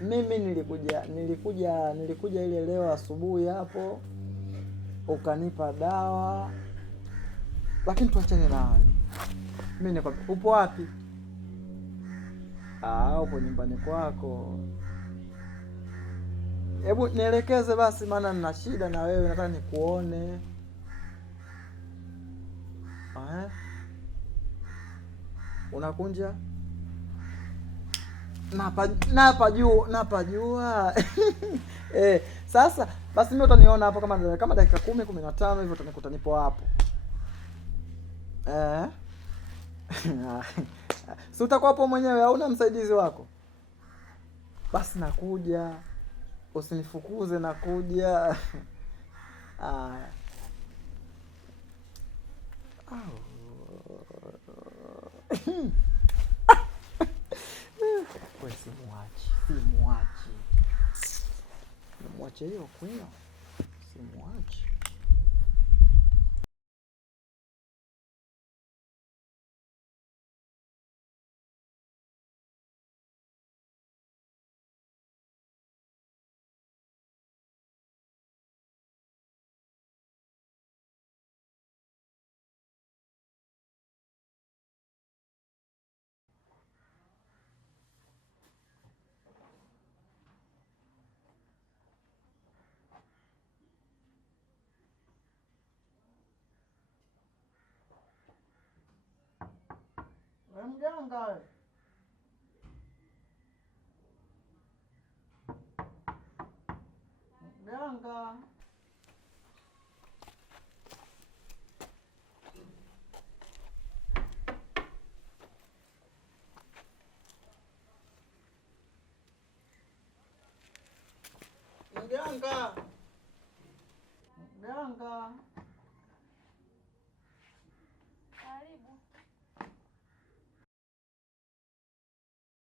Mimi nilikuja ile leo asubuhi hapo, ukanipa dawa, lakini tuachane na hayo. Mimi nikwambia, upo wapi? Upo nyumbani kwako. Hebu nielekeze basi, maana nina shida na wewe, nataka nikuone. Unakunja? Napajua. Sasa basi mimi utaniona hapo kama dakika 10-15 hivyo utanikuta nipo hapo. Si utakuwa hapo mwenyewe, hauna msaidizi wako? Basi nakuja. Usinifukuze, nakuja. Wewe simwachi. Nimwache hiyo kweli. Simwachi. Mganga. Mganga. Mganga. Mganga.